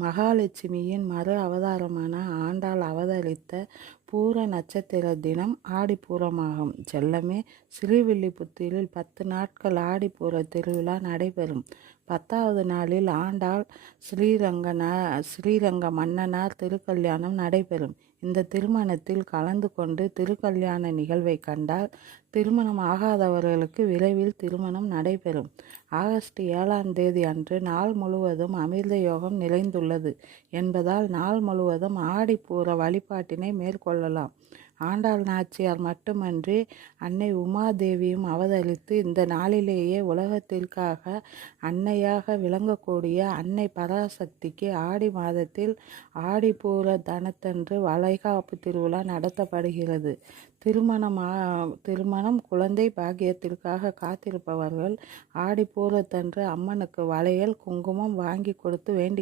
மகாலட்சுமியின் மறு அவதாரமான ஆண்டாள் அவதரித்த பூர நட்சத்திர தினம் ஆடிப்பூரமாகும். செல்லமே, ஸ்ரீவில்லிபுத்தூரில் 10 நாட்கள் ஆடிப்பூர திருவிழா நடைபெறும். 10வது நாளில் ஆண்டாள் ஸ்ரீரங்க மன்னனார் திருக்கல்யாணம் நடைபெறும். இந்த திருமணத்தில் கலந்து கொண்டு திருக்கல்யாண நிகழ்வை கண்டால் திருமணம் ஆகாதவர்களுக்கு விரைவில் திருமணம் நடைபெறும். ஆகஸ்ட் 7ஆம் தேதி அன்று நாள் முழுவதும் அமிர்த யோகம் நிறைந்துள்ளது என்பதால் நாள் முழுவதும் ஆடிப்பூர வழிபாட்டினை மேற்கொள்ளலாம். ஆண்டாள் நாச்சியார் மட்டுமன்றி அன்னை உமாதேவியும் அவதரித்து இந்த நாளிலேயே உலகத்திற்காக அன்னையாக விளங்கக்கூடிய அன்னை பராசக்திக்கு ஆடி மாதத்தில் ஆடிப்பூர தனத்தன்று வளைகாப்பு திருவிழா நடத்தப்படுகிறது. திருமணம் குழந்தை பாக்கியத்திற்காக காத்திருப்பவர்கள் ஆடிப்பூரத்தன்று அம்மனுக்கு வளையல் குங்குமம் வாங்கி கொடுத்து வேண்டி